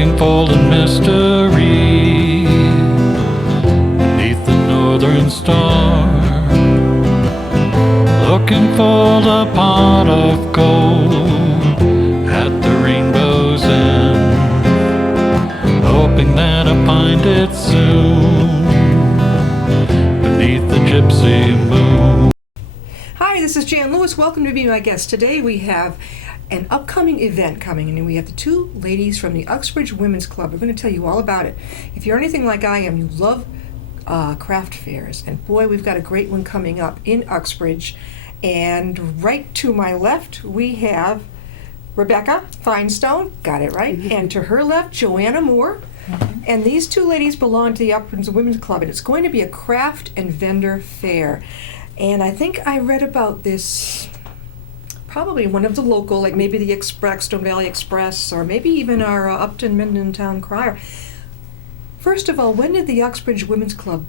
looking for the mystery beneath the northern star, looking for the pot of gold at the rainbow's end, hoping that I find it soon beneath the gypsy moon. Hi, this is Jeanne Lewis. Welcome to be my guest. Today we have an upcoming event coming, and we have the two ladies from the Uxbridge Women's Club. We're going to tell you all about it. If you're anything like I am, you love craft fairs, and boy, we've got a great one coming up in Uxbridge. And right to my left, we have Rebecca Finestone, got it right, and to her left, Joanna Moore. And these two ladies belong to the Uxbridge Women's Club, and it's going to be a craft and vendor fair. And I think I read about this probably one of the local, like maybe the Stone Valley Express, or maybe even our Upton Minden Town Crier. First of all, when did the Uxbridge Women's Club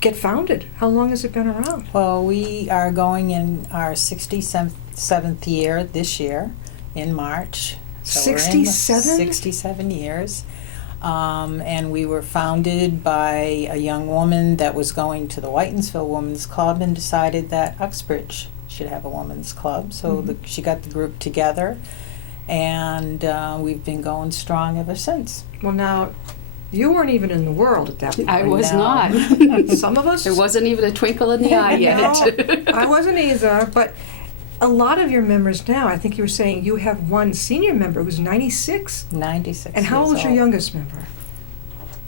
get founded? How long has it been around? Well, we are going in our 67th year this year in March. So 67? We're in 67 years. And we were founded by a young woman that was going to the Whitensville Women's Club and decided that Uxbridge should have a women's club. So she got the group together, and we've been going strong ever since. Well, now, you weren't even in the world at that point. I was No. not. Some of us... There wasn't even a twinkle in the eye yet. No, I wasn't either, but a lot of your members now, I think you were saying you have one senior member who's 96. 96 And how years old is your old. youngest member?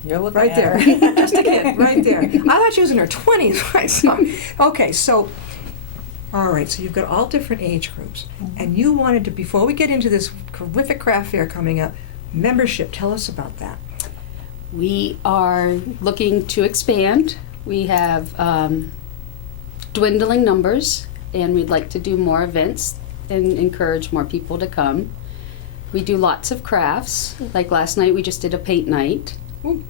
You're looking Right at there. her. Just a kid, right there. I thought she was in her 20s, right? So, okay, so, all right, so you've got all different age groups. And you wanted to, before we get into this terrific craft fair coming up, membership, tell us about that. We are looking to expand. We have dwindling numbers, and we'd like to do more events and encourage more people to come. We do lots of crafts. Like last night, we just did a paint night. Ooh.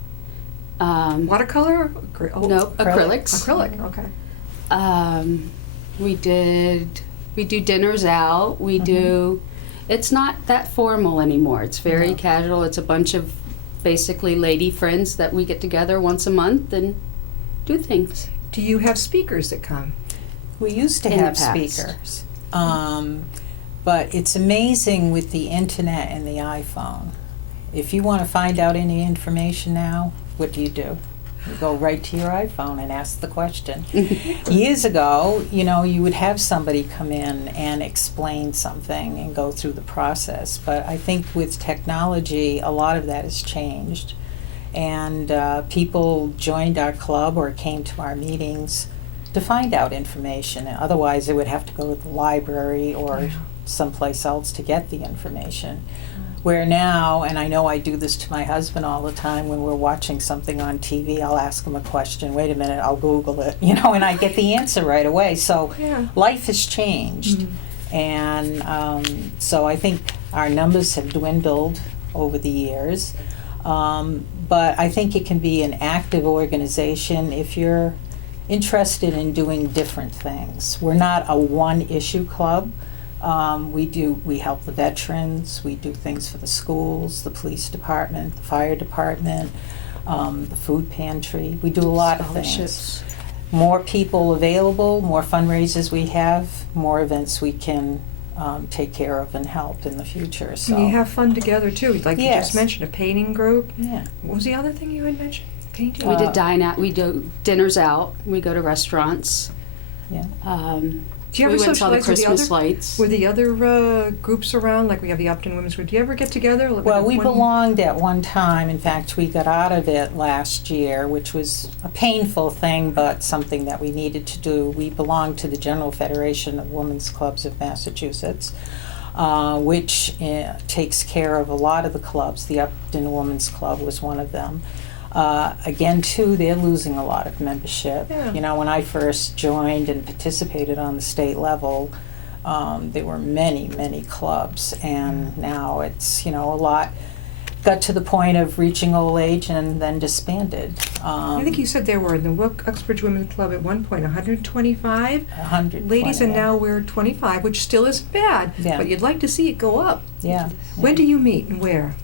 Watercolor? No, acrylics. Acrylic, okay. We do dinners out. We do. It's not that formal anymore. It's very casual. It's a bunch of basically lady friends that we get together once a month and do things. Do you have speakers that come? We used to In the have past. speakers, but it's amazing with the internet and the iPhone. If you want to find out any information now, what do? You go right to your iPhone and ask the question. Years ago, you would have somebody come in and explain something and go through the process. But I think with technology, a lot of that has changed. And people joined our club or came to our meetings to find out information. Otherwise, they would have to go to the library or someplace else to get the information. Where now, and I know I do this to my husband all the time, when we're watching something on TV, I'll ask him a question, wait a minute, I'll Google it, and I get the answer right away. So life has changed. And so I think our numbers have dwindled over the years. But I think it can be an active organization if you're interested in doing different things. We're not a one-issue club. We help the veterans, we do things for the schools, the police department, the fire department, the food pantry. We do a lot of things. More people available, more fundraisers we have, more events we can take care of and help in the future. So And you have fun together too. Like you just mentioned, a painting group. Yeah. What was the other thing you had mentioned? Painting? We did dine out. We do dinners out. We go to restaurants. Yeah. Do you ever we went and saw the socialize with Christmas lights. With the other groups around? Like we have the Upton Women's Group. Do you ever get together? Well, we belonged at one time. In fact, we got out of it last year, which was a painful thing, but something that we needed to do. We belonged to the General Federation of Women's Clubs of Massachusetts, which takes care of a lot of the clubs. The Upton Women's Club was one of them. Again, too, they're losing a lot of membership. Yeah. When I first joined and participated on the state level, there were many, many clubs, and now it's, a lot got to the point of reaching old age and then disbanded. I think you said there were in the Uxbridge Women's Club at one point 125 ladies, and now we're 25, which still isn't bad, but you'd like to see it go up. Yeah. When do you meet and where?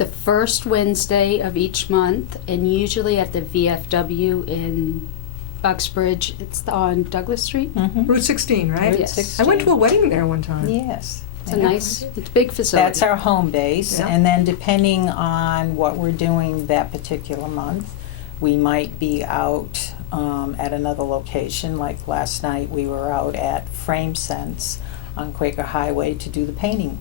the first Wednesday of each month, and usually at the VFW in Uxbridge. It's on Douglas Street. Mhm. Route 16, right? Route Yes. 16. I went to a wedding there one time. Yes. It's a Yeah. nice, it's a big facility. That's our home base, Yeah. and then depending on what we're doing that particular month, we might be out at another location. Like last night, we were out at Frame Sense on Quaker Highway to do the painting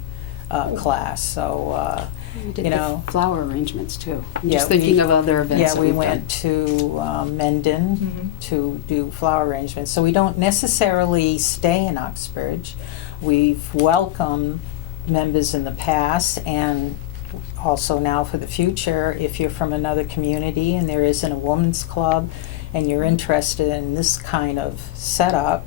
class. So, We did you the know. flower arrangements too. I'm Yeah, just thinking we- of other events yeah, that we we've went to Mendon Mhm. to do flower arrangements. So we don't necessarily stay in Uxbridge. We've welcomed members in the past and also now for the future. If you're from another community and there isn't a women's club and you're interested in this kind of setup,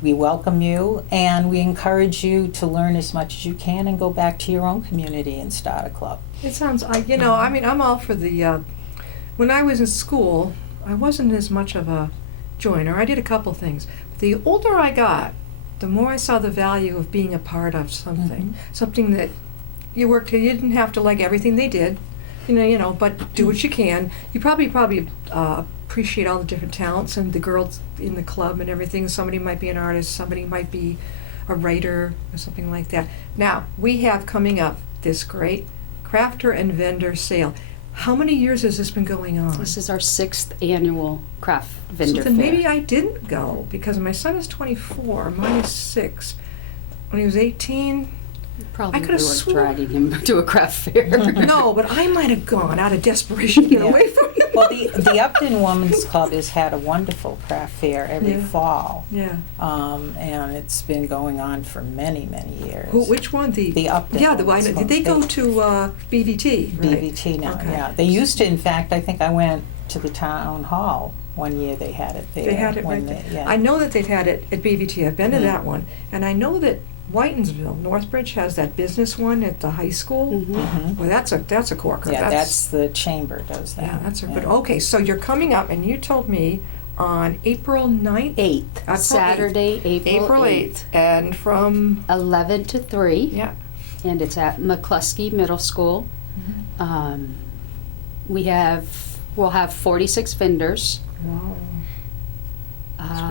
we welcome you and we encourage you to learn as much as you can and go back to your own community and start a club. It sounds, I mean, I'm all for the, when I was in school, I wasn't as much of a joiner. I did a couple things. But the older I got, the more I saw the value of being a part of something. Something that you worked, you didn't have to like everything they did, but do what you can. You probably appreciate all the different talents and the girls in the club and everything. Somebody might be an artist, somebody might be a writer or something like that. Now, we have coming up this great crafter and vendor sale. How many years has this been going on? This is our 6th annual craft vendor So then fair. maybe I didn't go because my son is 24, mine is 6. When he was 18, Probably I we could've were swore- dragging him to a craft fair. no, but I might have gone out of desperation to get Yeah. away from him. Well, the Upton Women's Club has had a wonderful craft fair every Yeah. fall, Yeah. and it's been going on for many, many years. Which one? The Upton Yeah, Women's did Club. they go to BVT? Right? BVT now? Okay. Yeah, they used to. In fact, I think I went to the town hall one year. They had it there. They had it when right there. yeah. I know that they've had it at BVT. I've been to Mm. that one. And I know that Whitensville, Northbridge, has that business one at the high school. Mhm. Mhm. Well, that's a corker. Yeah, that's the chamber does that. yeah, that's a good. yeah. Okay, so you're coming up, and you told me on April 9th? 8th, April Saturday, April 8th. And from, 11 to 3, yeah. and it's at McCluskey Middle School. Mm-hmm. We'll have 46 vendors. Wow.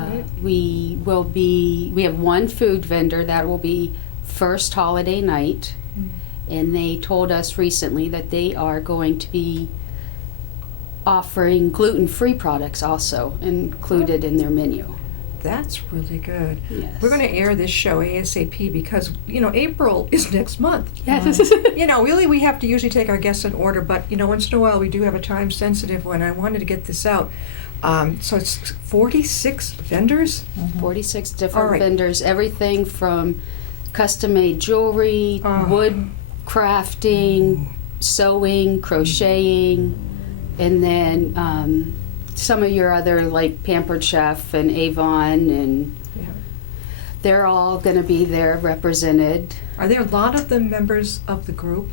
great. We have one food vendor that will be first holiday night, and they told us recently that they are going to be offering gluten-free products also included in their menu. That's really good. Yes. We're going to air this show ASAP because, April is next month. Yes. Really we have to usually take our guests in order, but, once in a while we do have a time sensitive one. I wanted to get this out. So it's 46 vendors? 46 All different right. vendors, everything from custom-made jewelry, wood crafting, sewing, crocheting, and then some of your other, like Pampered Chef and Avon, and Yeah. they're all going to be there represented. Are there a lot of the members of the group?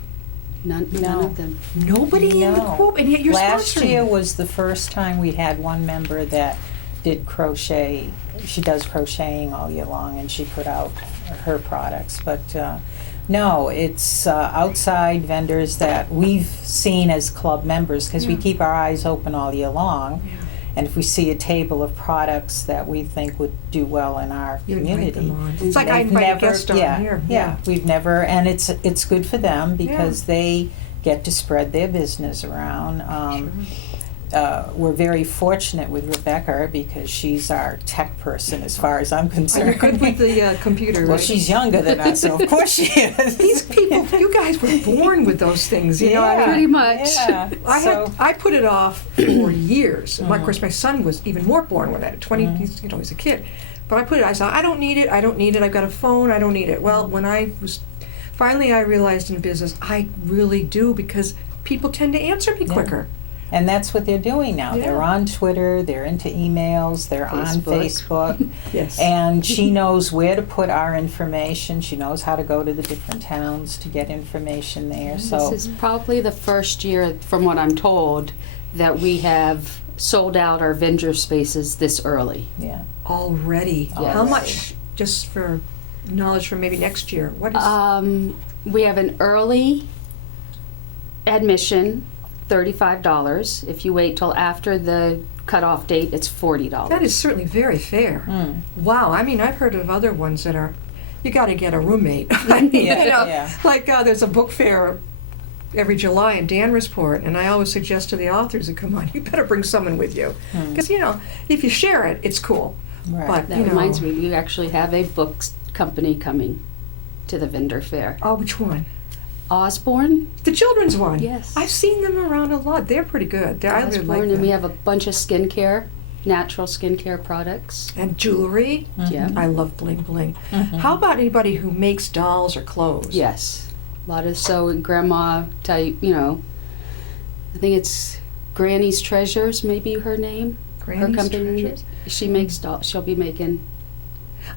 None No. of them. Nobody in the No. group, and yet you're Last sponsoring. year was the first time we had one member that did crochet. She does crocheting all year long, and she put out her products. But no, it's outside vendors that we've seen as club members because we Yeah. keep our eyes open all year long. Yeah. And if we see a table of products that we think would do well in our You community, invite them on. It's like I they've invite a never- guest on yeah, here. Yeah, we've never, and it's good for them because they get to spread their business around. We're very fortunate with Rebecca because she's our tech person as far as I'm Are concerned. you good with the computer, Well, right? she's younger than us, so of course she is. These people, you guys were born with those things, I Yeah, mean, Pretty much. Yeah. I put it off for years. Of course, my son was even more born with it. 20, he's a kid. But I said, I don't need it. I've got a phone. I don't need it. Well, when finally I realized in business, I really do because people tend to answer me quicker. And that's what they're doing now. Yeah. They're on Twitter, they're into emails, they're on Facebook. Yes. And she knows where to put our information. She knows how to go to the different towns to get information there. So This is probably the first year, from what I'm told, that we have sold out our vendor spaces this early. yeah. Already. Yes. How much, just for knowledge for maybe next year, what is... We have an early admission, $35. If you wait till after the cutoff date, it's $40. That is certainly very fair. Mm. Wow. I mean, I've heard of other ones that are, you got to get a roommate. I mean, Yeah. like there's a book fair every July in Danvers,port, and I always suggest to the authors that come on, you better bring someone with you. Because, if you share it, it's cool. Right. But, That reminds me, we actually have a books company coming to the vendor fair. Oh, which one? Osborne? The children's one. Yes. I've seen them around a lot. They're pretty good. I really Osborne, like and them. we have a bunch of skincare, natural skincare products. And jewelry. Yeah. I love bling bling. How about anybody who makes dolls or clothes? Yes. A lot of sewing, grandma type, I think it's Granny's Treasures, maybe her name. Granny's her company. Treasures? She makes dolls. She'll be making.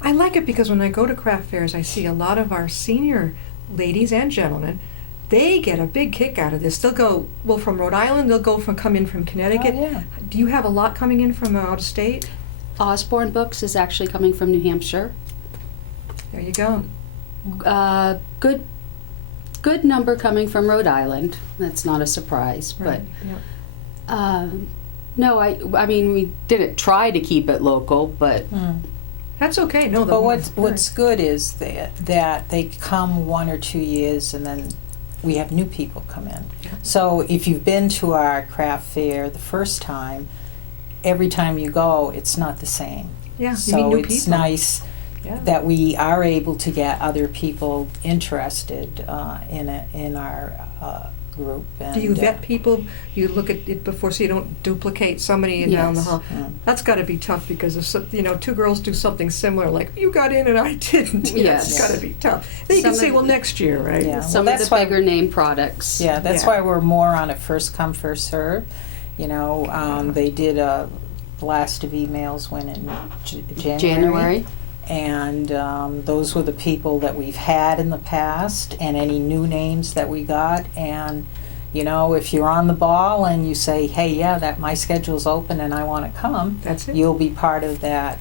I like it because when I go to craft fairs, I see a lot of our senior ladies and gentlemen. They get a big kick out of this. They'll go, from Rhode Island, come in from Connecticut. Oh, yeah. Do you have a lot coming in from out of state? Osborne Books is actually coming from New Hampshire. There you go. Good number coming from Rhode Island. That's not a surprise, Right. Yeah. but no, I mean we didn't try to keep it local, but That's okay. No, But what's good is that they come 1 or 2 years and then we have new people come in. So if you've been to our craft fair the first time, every time you go, it's not the same. Yeah, you meet So new it's people. nice Yeah. that we are able to get other people interested in our group. And, Do you vet people? You look at it before so you don't duplicate somebody down the Yes. hall. Mm. That's got to be tough because if two girls do something similar, like you got in and I didn't. Yes. It's got to be tough. Then you can Some say, of well, the- next year, right? Yeah. some Well, of that's the why- bigger name products. Yeah, that's Yeah. why we're more on a first come, first serve. They did a blast of emails when in January. And those were the people that we've had in the past and any new names that we got. And, if you're on the ball and you say, hey, yeah, that my schedule's open and I want to come, That's it. you'll be part of that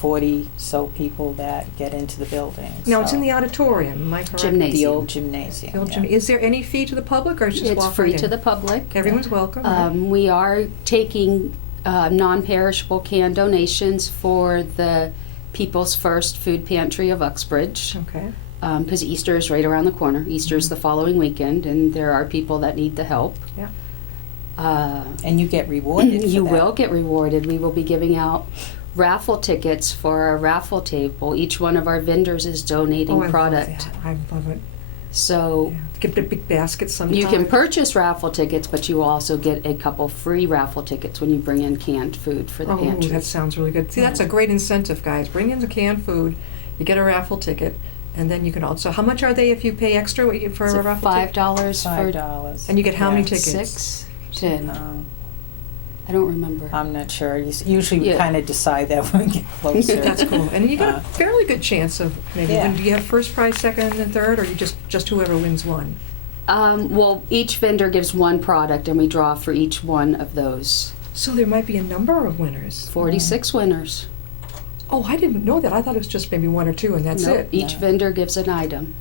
40 so people that get into the building. No, it's So, in the auditorium. Am I correct? Gymnasium. the old gymnasium. The old yeah. gym- Is there any fee to the public or is it just It's walk free right to in? the public. Everyone's welcome. right? We are taking non-perishable canned donations for the People's First Food Pantry of Uxbridge, Okay. because Easter is right around the corner. Easter is the following weekend, and there are people that need the help. Yeah. And you get rewarded for You that. will get rewarded. We will be giving out raffle tickets for our raffle table. Each one of our vendors is donating Oh, I product. love that. I love it. So Yeah. Get the big baskets sometimes. you can purchase raffle tickets, but you will also get a couple free raffle tickets when you bring in canned food for the Oh, pantry. that sounds really good. See, that's a great incentive, guys. Bring in the canned food, you get a raffle ticket, and then you can also. How much are they if you pay extra for Is a it raffle ticket? $5 for $5. And you get how many tickets? 6? 10. Um, I don't remember. I'm not sure. Usually we Yeah. kind of decide that when we get closer. That's cool. And you got a fairly good chance of maybe. Yeah. Do you have first prize, second, and third, or you just whoever wins one? Well, each vendor gives one product, and we draw for each one of those. So there might be a number of winners. 46 winners. Oh, I didn't know that. I thought it was just maybe one or two, and that's Nope, it. Each Yeah. vendor gives an item.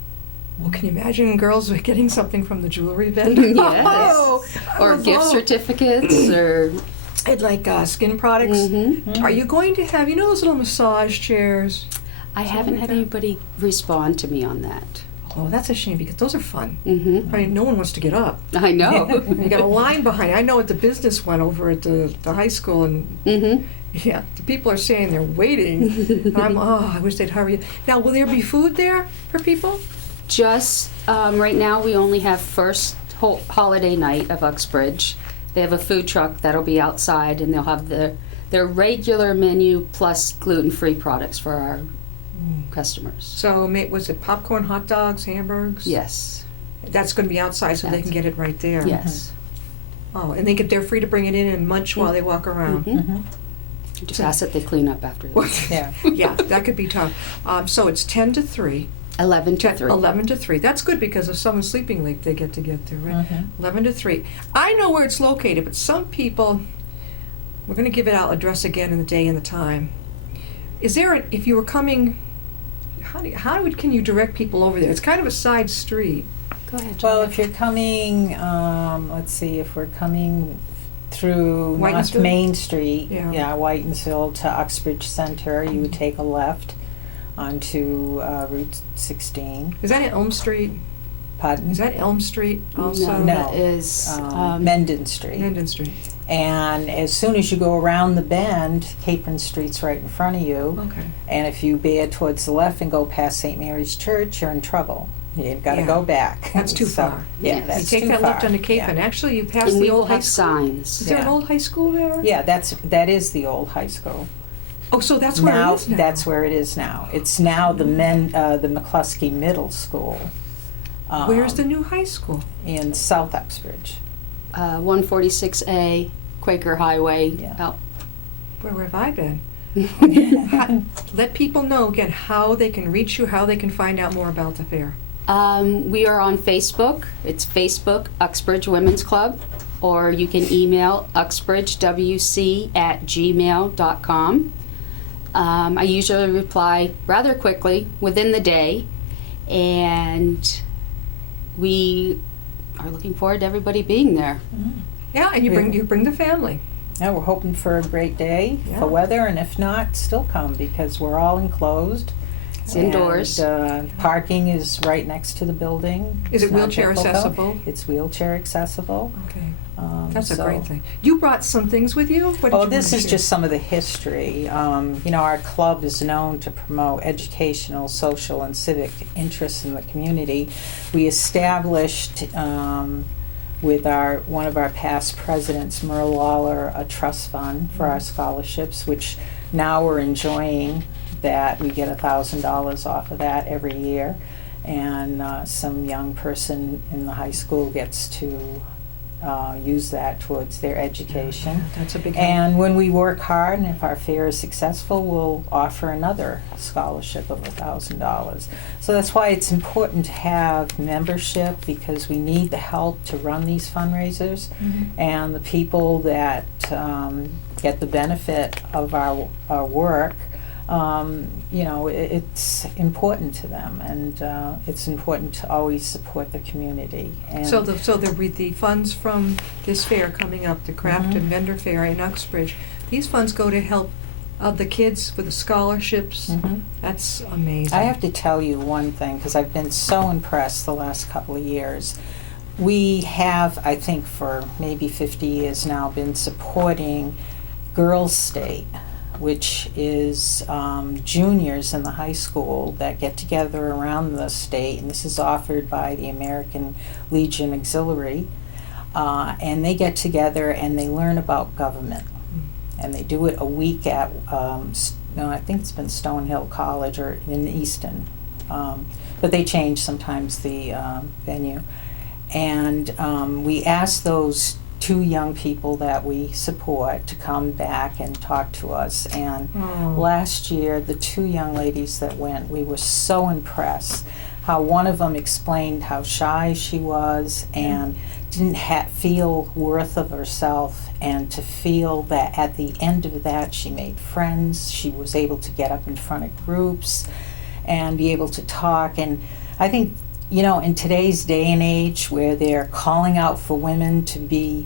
Well, can you imagine girls getting something from the jewelry vendor? Yes. Oh, Or gift certificates, or I'd like skin products. Mhm. Are you going to have, those little massage chairs? I haven't like had that. anybody respond to me on that. Oh, that's a shame because those are fun. Mm-hmm. I mean, no one wants to get up. I know. You got a line behind. I know at the business one over at the high school, and Mm-hmm. yeah, the people are saying they're waiting. And I wish they'd hurry. Now, will there be food there for people? Just right now, we only have first holiday night of Uxbridge. They have a food truck that'll be outside, and they'll have their regular menu plus gluten-free products for our customers. So, was it popcorn, hot dogs, hamburgers? Yes. That's going to be outside, so they can get it right there. Yes. Oh, and they're free to bring it in and munch while they walk around. Mhm. Just ask that they clean up after that. Yeah. Yeah, that could be tough. So it's 10 to 3. 11 to 3. 11 to 3. That's good because if someone's sleeping late, they get there, right? Mhm. 11 to 3. I know where it's located, but some people, we're going to give it out address again in the day and the time. Is there, if you were coming, can you direct people over there? It's kind of a side street. Go ahead. Well, Jeanne. if you're coming, let's see, if we're coming through North Whitensville? Main Street, Yeah. Whitensville to Uxbridge Center, you would take a left onto Route 16. Is that Elm Street? Pardon? Is that Elm Street also? No. That is Menden Street. Menden Street. And as soon as you go around the bend, Capron Street's right in front of you. Okay. And if you bear towards the left and go past St. Mary's Church, you're in trouble. You've got to Yeah. go back. That's too far. Yeah, Yes. that's You take too that far. left onto Capon. Yeah. Actually, you pass and the we old will high have school. signs. Is there an Yeah. old high school there? Yeah, that is the old high school. Oh, so that's where it is now. That's where it is now. It's now the McCluskey Middle School. Where's the new high school? In South Uxbridge. 146A Quaker Highway. Yeah. Out. Where have I been? Let people know again how they can reach you, how they can find out more about the fair. We are on Facebook. It's Facebook Uxbridge Women's Club, or you can email uxbridgewc@gmail.com. I usually reply rather quickly within the day, and we are looking forward to everybody being there. Yeah, and you bring the family. Yeah, we're hoping for a great day Yeah. for weather, and if not, still come because we're all enclosed. It's indoors. And, parking is right next to the building. Is it It's not wheelchair difficult. accessible? It's wheelchair accessible. Okay, that's a so- great thing. You brought some things with you? What did Oh, you this bring is to just some of the history. Our club is known to promote educational, social, and civic interests in the community. We established with one of our past presidents, Merle Lawler, a trust fund for our scholarships, which now we're enjoying that. We get $1,000 off of that every year, and some young person in the high school gets to use that towards their education. That's a big help. And when we work hard, and if our fair is successful, we'll offer another scholarship of $1,000. So that's why it's important to have membership, because we need the help to run these fundraisers. Mhm. And the people that get the benefit of our work, it's important to them, and it's important to always support the community. And So the funds from this fair coming up, the craft and vendor fair in Uxbridge, these funds go to help the kids with the scholarships. Mhm. That's amazing. I have to tell you one thing, because I've been so impressed the last couple of years. We have, I think for maybe 50 years now, been supporting Girls State, which is juniors in the high school that get together around the state, and this is offered by the American Legion Auxiliary, and they get together and they learn about government. And they do it a week at, I think it's been Stonehill College or in Easton, but they change sometimes the venue. And we asked those two young people that we support to come back and talk to us. And Oh. last year, the two young ladies that went, we were so impressed. How one of them explained how shy she was and didn't feel worth of herself, and to feel that at the end of that she made friends, she was able to get up in front of groups and be able to talk. And I think, in today's day and age where they're calling out for women to be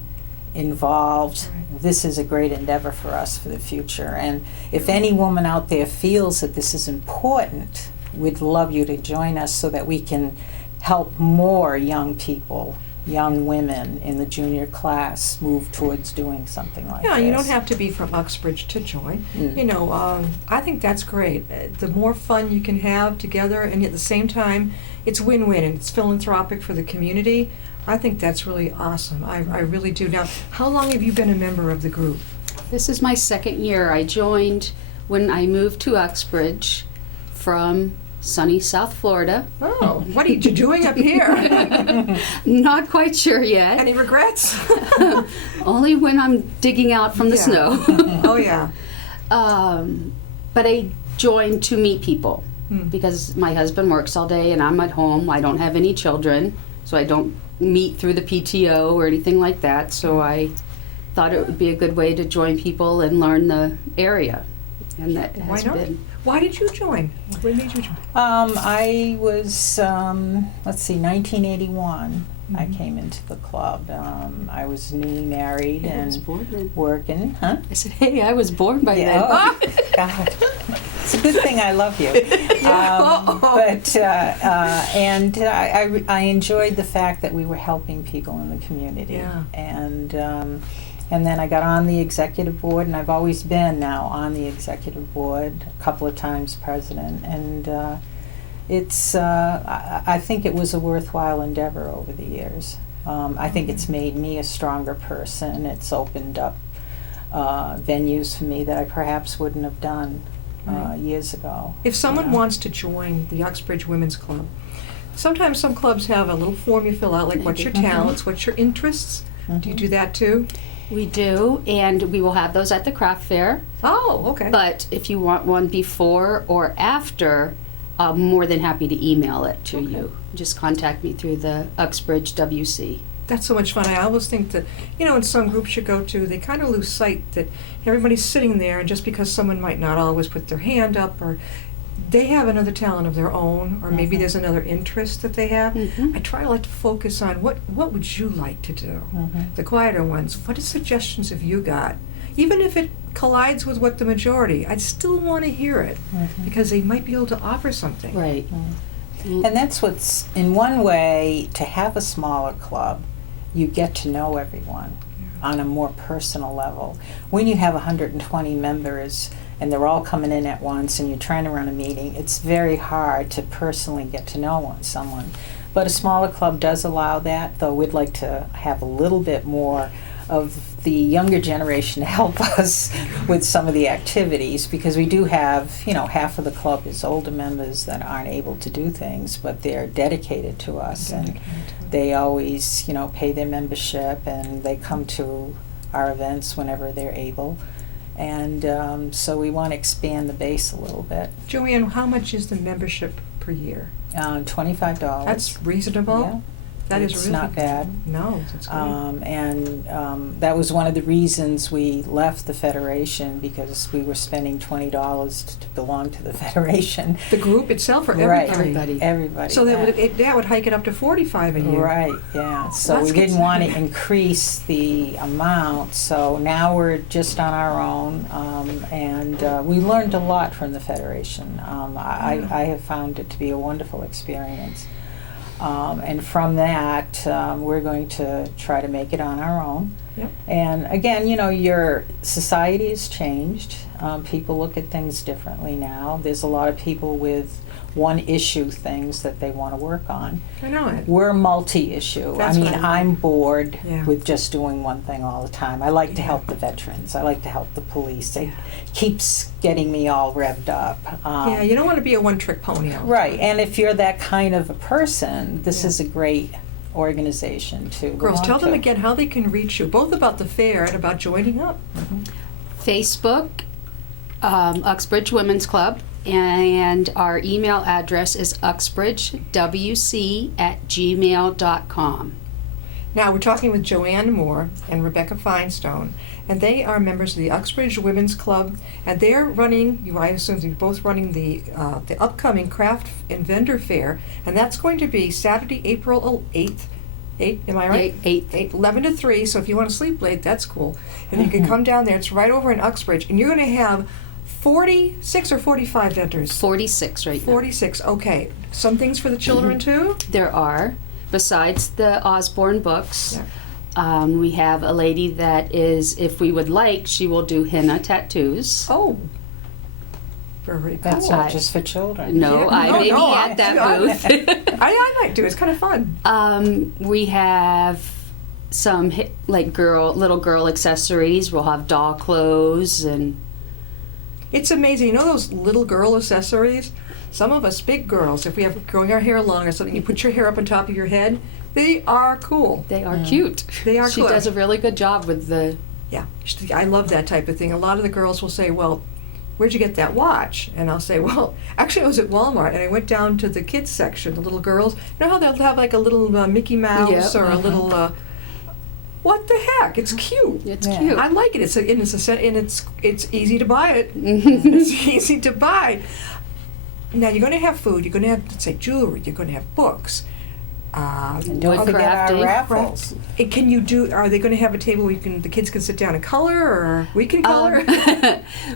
involved, Right. this is a great endeavor for us for the future. And if any woman out there feels that this is important, we'd love you to join us so that we can help more young people, young women in the junior class move towards doing something like Yeah, this. you don't have to be from Uxbridge to join. Mm. I think that's great. The more fun you can have together, and at the same time, it's win-win and it's philanthropic for the community. I think that's really awesome. I really do. Now, how long have you been a member of the group? This is my second year. I joined when I moved to Uxbridge from sunny South Florida. Oh, what are you doing up here? Not quite sure yet. Any regrets? Only when I'm digging out from the Yeah. snow. Oh, yeah. But I joined to meet people because my husband works all day and I'm at home. I don't have any children, so I don't meet through the PTO or anything like that. So I thought it would be a good way to join people and learn the area. And that Why has not? been. Why did you join? What made you join? I was, 1981. I came into the club. I was newly married I was and born then. working. Huh? I said, hey, I was born by then. Oh, God. It's a good thing I love you. I enjoyed the fact that we were helping people in the community. Yeah. And then I got on the executive board, and I've always been now on the executive board, a couple of times president, and I think it was a worthwhile endeavor over the years. I think it's made me a stronger person. It's opened up venues for me that I perhaps wouldn't have done years ago. If someone you know. wants to join the Uxbridge Women's Club, sometimes some clubs have a little form you fill out, like what's your talents, what's your interests. Do you do that too? We do, and we will have those at the craft fair. Oh, okay. But if you want one before or after, I'm more than happy to email it to you. Just contact me through the Uxbridge WC. That's so much fun. I always think that, in some groups you go to, they kind of lose sight that everybody's sitting there, and just because someone might not always put their hand up, or they have another talent of their own, or maybe there's another interest that they have. I try to focus on what would you like to do? The quieter ones. What suggestions have you got? Even if it collides with what the majority, I'd still want to hear it because they might be able to offer something. Right. And that's what's, in one way, to have a smaller club, you get to know everyone on a more personal level. When you have 120 members and they're all coming in at once and you're trying to run a meeting, it's very hard to personally get to know someone. But a smaller club does allow that, though we'd like to have a little bit more of the younger generation to help us with some of the activities, because we do have, half of the club is older members that aren't able to do things, but they're dedicated to us, and they always, pay their membership, and they come to our events whenever they're able. And so we want to expand the base a little bit. Joanne, how much is the membership per year? $25. That's reasonable. Yeah. That is It's really not bad. No, that's great. That was one of the reasons we left the Federation, because we were spending $20 to belong to the Federation. The group itself, or Right. everybody? Everybody. So that would hike it up to $45 a year. Right, yeah. So That's we didn't good. want to increase the amount, so now we're just on our own, and we learned a lot from the Federation. I have found it to be a wonderful experience. And from that, we're going to try to make it on our own. Yep. And again, your society has changed. People look at things differently now. There's a lot of people with one-issue things that they want to work on. I know it. We're multi-issue. That's I what mean, I I'm bored Yeah. with just doing one thing all the time. I like to help the veterans. I like to help the police. It keeps getting me all revved up. Yeah, you don't want to be a one-trick pony. all the Right, time. and if you're that kind of a person, this Yeah. is a great organization to Girls, belong tell them to. again how they can reach you, both about the fair and about joining up. Facebook, Uxbridge Women's Club, and our email address is uxbridgewc@gmail.com. Now, we're talking with Joanne Moore and Rebecca Finestone, and they are members of the Uxbridge Women's Club, and they're running, I assume you're both running the upcoming Craft and Vendor Fair, and that's going to be Saturday, April 8th. 8, am I right? 8th. 11 to 3, so if you want to sleep late, that's cool. And you can come down there, it's right over in Uxbridge, and you're going to have 46 or 45 vendors? 46 right now. 46, okay. Some things for the children too? There are, besides the Osborne books, Yeah. we have a lady that is, if we would like, she will do henna tattoos. Oh, very cool. That's not just for children. No, Yeah. I No, may no, be at that booth. I might do. It's kind of fun. We have some little girl accessories. We'll have doll clothes and It's amazing. You know those little girl accessories? Some of us big girls, if we have growing our hair long or something, you put your hair up on top of your head. They are cool. they are cute. They are She cool. does a really good job with the. Yeah, I love that type of thing. A lot of the girls will say, well, where'd you get that watch? And I'll say, well, actually I was at Walmart and I went down to the kids section, the little girls. You know how they'll have like a little Mickey Mouse Yep. or a little what the heck? It's cute. It's Yeah. cute. I like it. It's easy to buy it. It's easy to buy. Now you're going to have food. You're going to have, let's say, jewelry. You're going to have books. And don't Wood forget our crafting. raffles. And can you do? Are they going to have a table where the kids can sit down and color, or we can color?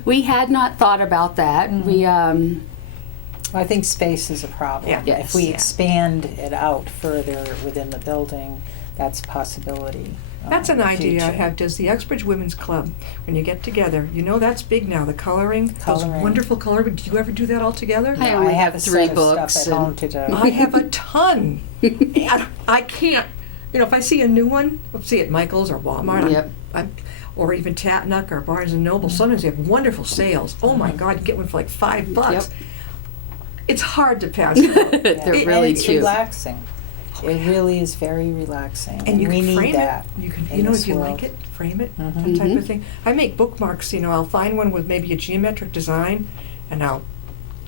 We had not thought about that. We I think space is a problem. Yeah. Yes. If we Yeah. expand it out further within the building, that's a possibility. That's an in the idea I future. have. Does the Uxbridge Women's Club, when you get together, that's big now, the coloring, Coloring. those wonderful coloring. Do you ever do that all together? I only have a 3 set of books stuff at and- home to do. I have a ton. And I can't, if I see a new one, let's see at Michael's or Walmart, Yep. or even Tatnuck or Barnes & Noble, sometimes they have wonderful sales. Oh my God, you get one for like $5. Yep. It's hard to pass through. They're And really it's cute. relaxing. It really is very relaxing. And you we can need frame that. it. You can, in if this you world. like it, frame it, Mhm. that type of thing. I make bookmarks. I'll find one with maybe a geometric design, and I'll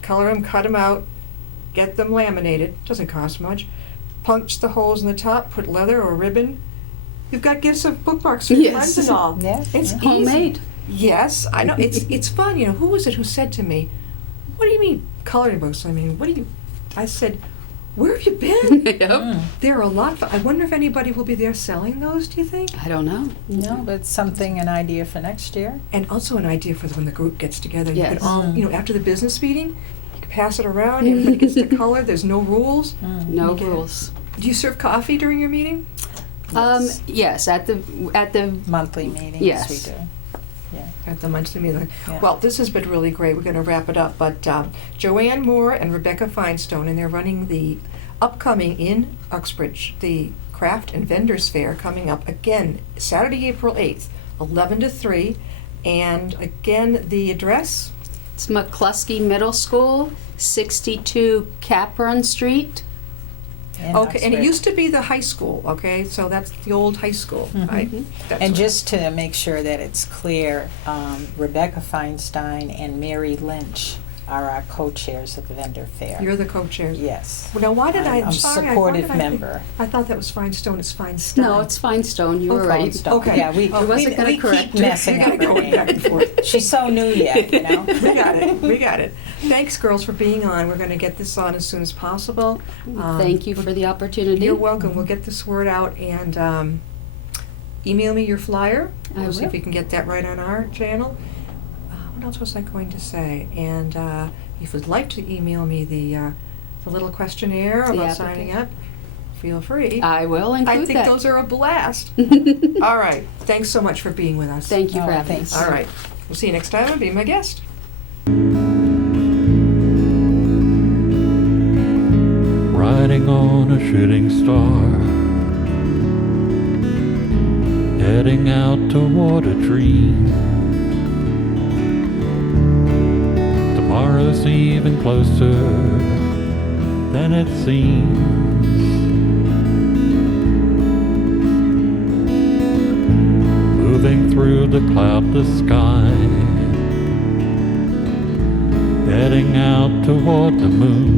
color them, cut them out, get them laminated. Doesn't cost much. Punch the holes in the top, put leather or ribbon. You've got gifts of bookmarks for your Yes. friends and all. Yeah, It's yeah. easy. Homemade. Yes, I know. It's fun. Who was it who said to me, "What do you mean coloring books? I mean, what do you?" I said, "Where have you been?" Yep. They're a lot. I wonder if anybody will be there selling those. Do you think? I don't know. No, but something, an idea for next year. And also an idea for when the group gets together. You Yes. could all, after the business meeting, you can pass it around. Everybody gets the color. There's no rules. No Okay. rules. Do you serve coffee during your meeting? Yes, at the Monthly meetings, Yes. we do. At the monthly meeting. Yeah. Well, this has been really great. We're going to wrap it up. But Joanne Moore and Rebecca Finestone, and they're running the upcoming in Uxbridge, the Craft and Vendors Fair coming up again Saturday, April 8th, 11 to 3. And again, the address? it's McCluskey Middle School, 62 Capron Street. in Okay, and it Uxbridge. used to be the high school, okay? So that's the old high school. That's And what- just to make sure that it's clear, Rebecca Feinstein and Mary Lynch are our co-chairs of the vendor fair. You're the co-chair. Yes. Well, now, why did I'm a why supportive did I think- member. I thought that was Finestone. It's Feinstein. No, it's Finestone. You Oh, were right. Feinstein. Okay. Yeah, we, I wasn't gonna we correct keep you. messing You up gotta her go name. back and forth. She's so new yet, you know? We got it. We got it. Thanks, girls, for being on. We're going to get this on as soon as possible. Thank you for the opportunity. You're welcome. We'll get this word out and email me your flyer. I We'll see if will. we can get that right on our channel. What else was I going to say? And if you'd like to email me the little questionnaire The about signing up, feel free. I will include I think that. those are a blast. All right. Thanks so much for being with us. Thank you for Oh, having thanks. us. All right. We'll see you next time and be my guest. Riding on a shooting star, heading out toward a dream. Tomorrow's even closer than it seems. Moving through the cloudless sky, heading out toward the moon.